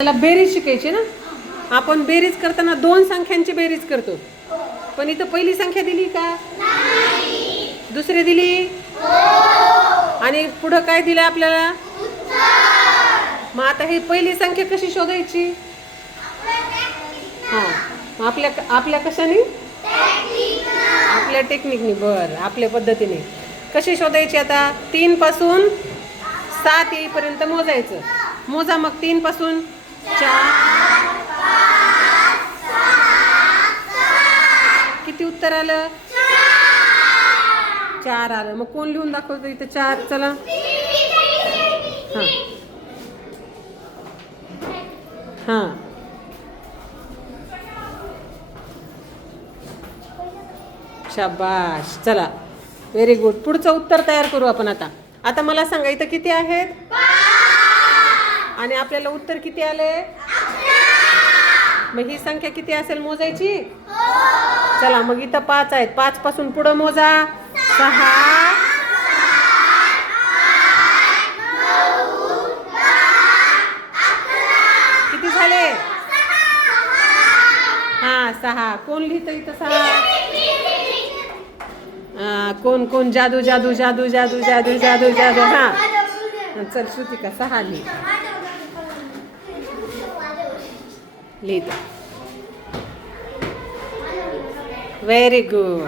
त्याला बेरीज शिकायची ना. आपण बेरीज करताना दोन संख्यांची बेरीज करतो, पण इथं पहिली संख्या दिली का? दुसरी दिली आणि पुढं काय दिलं आपल्याला? मग आता ही पहिली संख्या कशी शोधायची? हां, आपल्या आपल्या कशाने? आपल्या टेक्निकनी. बरं, आपल्या पद्धतीने कशी शोधायची? आता 3 पासून 7 येईपर्यंत मोजायचं. मोजा मग. 3 पासून 4. किती उत्तर आलं? 4 आलं. मग कोण लिहून दाखवतं इथं 4? चला. हां हां शाबाश. चला, व्हेरी गुड. पुढचं उत्तर तयार करू आपण आता. आता मला सांगा, इथं किती आहेत? आणि आपल्याला उत्तर किती आले? मग ही संख्या किती असेल मोजायची? चला, मग इथं 5 आहेत. 5 पासून पुढं मोजा. 6. किती झाले? हां, 6. कोण लिहितं इथं 6? कोण कोण? जादू जादू जादू जादू जादू जादू जादू. हां, चल श्रुतिका 6 लिहित. Very good.